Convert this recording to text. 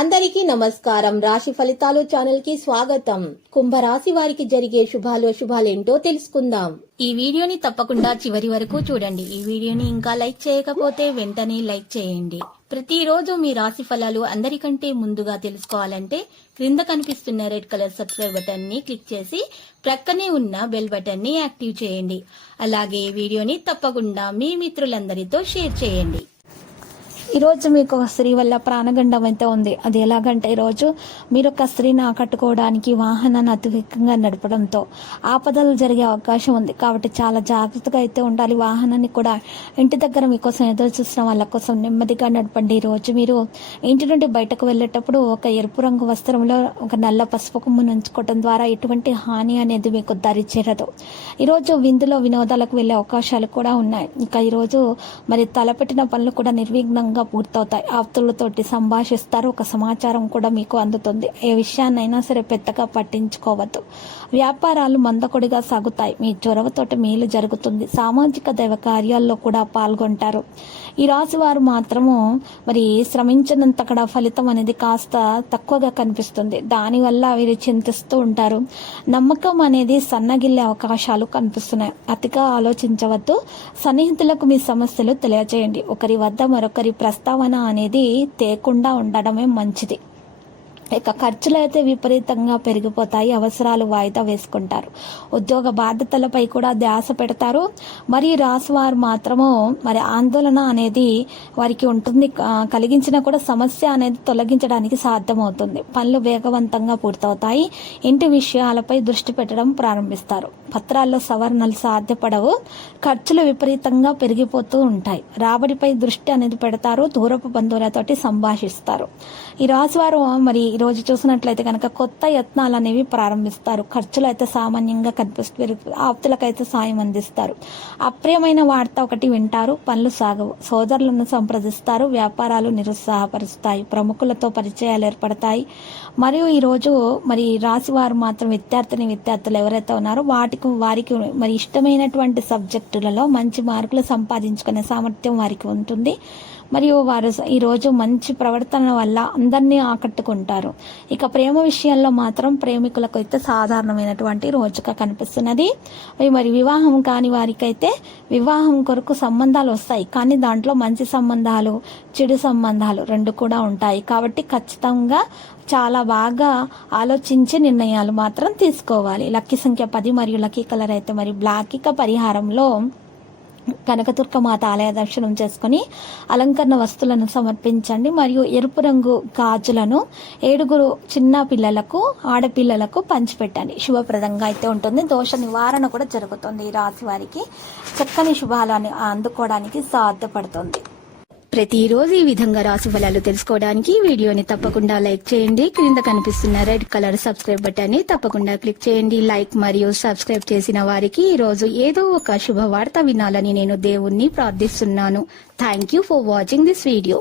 అందరికీ నమస్కారం. రాశి ఫలితాలు ఛానల్ కి స్వాగతం. కుంభరాశి వారికి జరిగే శుభాలేంటో తెలుసుకుందాం. ఈ వీడియోని తప్పకుండా చివరి వరకు చూడండి. ఈ వీడియోని ఇంకా లైక్ చేయకపోతే వెంటనే లైక్ చేయండి. ప్రతిరోజు మీ రాశి ఫలాలు అందరికంటే ముందుగా తెలుసుకోవాలంటే క్రింద కనిపిస్తున్న రెడ్ కలర్ సబ్స్క్రైబ్ బటన్ ని క్లిక్ చేసి ప్రక్కనే ఉన్న బెల్ బటన్ ని యాక్టివ్ చేయండి. అలాగే ఈ వీడియోని తప్పకుండా మీ మిత్రులందరితో షేర్ చేయండి. ఈరోజు మీకు ఒక స్త్రీ వల్ల ప్రాణగండం అయితే ఉంది. అది ఎలాగంటే ఈరోజు మీరు ఒక స్త్రీని ఆకట్టుకోవడానికి వాహనాన్ని అతివేగంగా నడపడంతో ఆపదలు జరిగే అవకాశం ఉంది. కాబట్టి చాలా జాగ్రత్తగా అయితే ఉండాలి. వాహనాన్ని కూడా ఇంటి దగ్గర మీకోసం ఎదురు చూసిన వాళ్ళ కోసం నెమ్మదిగా నడపండి. ఈరోజు మీరు ఇంటి నుండి బయటకు వెళ్ళేటప్పుడు ఒక ఎరుపు రంగు వస్త్రంలో ఒక నల్ల పసుపు కొమ్మును ఉంచుకోవడం ద్వారా ఎటువంటి హాని అనేది మీకు దరి చేరదు. ఈరోజు విందులో వినోదాలకు వెళ్లే అవకాశాలు కూడా ఉన్నాయి. ఇంకా ఈరోజు మరి తలపెట్టిన పనులు కూడా నిర్విఘ్నంగా పూర్తవుతాయి. ఆప్తులతోటి సంభాషిస్తారు. ఒక సమాచారం కూడా మీకు అందుతుంది. ఏ విషయాన్నైనా సరే పెద్దగా పట్టించుకోవద్దు. వ్యాపారాలు మందకొడిగా సాగుతాయి. మీ చొరవతోటి మేలు జరుగుతుంది. సామాజిక దైవ కార్యాల్లో కూడా పాల్గొంటారు. ఈ రాశి వారు మాత్రము మరి శ్రమించినంత కూడా ఫలితం అనేది కాస్త తక్కువగా కనిపిస్తుంది. దానివల్ల వీరు చింతిస్తూ ఉంటారు. నమ్మకం అనేది సన్నగిల్లే అవకాశాలు కనిపిస్తున్నాయి. అతిగా ఆలోచించవద్దు. సన్నిహితులకు మీ సమస్యలు తెలియజేయండి. ఒకరి వద్ద మరొకరి ప్రస్తావన అనేది తేకుండా ఉండడమే మంచిది. ఇక ఖర్చులు అయితే విపరీతంగా పెరిగిపోతాయి. అవసరాలు వాయిదా వేసుకుంటారు. ఉద్యోగ బాధ్యతలపై కూడా ధ్యాస పెడతారు. మరి రాశివారు మాత్రము మరి ఆందోళన అనేది వారికి ఉంటుంది. కలిగించిన కూడా సమస్య అనేది తొలగించడానికి సాధ్యమవుతుంది. పనులు వేగవంతంగా పూర్తవుతాయి. ఇంటి విషయాలపై దృష్టి పెట్టడం ప్రారంభిస్తారు. పత్రాల్లో సవరణలు సాధ్యపడవు. ఖర్చులు విపరీతంగా పెరిగిపోతూ ఉంటాయి. రాబడిపై దృష్టి అనేది పెడతారు. దూరపు బంధువులతోటి సంభాషిస్తారు. ఈ రాశివారు మరి ఈ రోజు చూసినట్లయితే కనుక కొత్త యత్నాలు అనేవి ప్రారంభిస్తారు. ఖర్చులు అయితే సామాన్యంగా కనిపిస్తుంది. ఆప్తులకైతే సాయం అందిస్తారు. అప్రియమైన వార్త ఒకటి వింటారు. పనులు సాగవు. సోదరులను సంప్రదిస్తారు. వ్యాపారాలు నిరుత్సాహపరుస్తాయి. ప్రముఖులతో పరిచయాలు ఏర్పడతాయి. మరియు ఈరోజు మరి రాశి వారు మాత్రం విద్యార్థులు ఎవరైతే ఉన్నారో వారికి మరి ఇష్టమైనటువంటి సబ్జెక్టులలో మంచి మార్కులు సంపాదించుకునే సామర్థ్యం వారికి ఉంటుంది. మరియు వారు ఈరోజు మంచి ప్రవర్తన వల్ల అందరినీ ఆకట్టుకుంటారు. ఇక ప్రేమ విషయంలో మాత్రం ప్రేమికులకు అయితే సాధారణమైనటువంటి రోజుగా కనిపిస్తున్నది. మరి వివాహం కాని వారికైతే వివాహం కొరకు సంబంధాలు వస్తాయి. కానీ దాంట్లో మంచి సంబంధాలు, చెడు సంబంధాలు రెండు కూడా ఉంటాయి. కాబట్టి ఖచ్చితంగా చాలా బాగా ఆలోచించి నిర్ణయాలు మాత్రం తీసుకోవాలి. లక్కీ సంఖ్య 10 మరియు లక్కీ కలర్ అయితే మరి బ్లాక్. ఇక పరిహారంలో కనకదుర్గ మాత ఆలయ దర్శనం చేసుకుని అలంకరణ వస్తువులను సమర్పించండి. మరియు ఎరుపు రంగు గాజులను 7 చిన్న పిల్లలకు, ఆడపిల్లలకు పంచిపెట్టండి. శుభప్రదంగా అయితే ఉంటుంది. దోష నివారణ కూడా జరుగుతుంది. ఈ రాశి వారికి చక్కని శుభాలను అందుకోవడానికి సాధ్యపడుతుంది. ప్రతిరోజు ఈ విధంగా రాశి ఫలాలు తెలుసుకోవడానికి వీడియోని తప్పకుండా లైక్ చేయండి. క్రింద కనిపిస్తున్న రెడ్ కలర్ సబ్స్క్రైబ్ బటన్ ని తప్పకుండా క్లిక్ చేయండి. లైక్ మరియు సబ్స్క్రైబ్ చేసిన వారికి ఈ రోజు ఏదో ఒక శుభవార్త వినాలని నేను దేవుణ్ణి ప్రార్థిస్తున్నాను. Thank you for watching this video.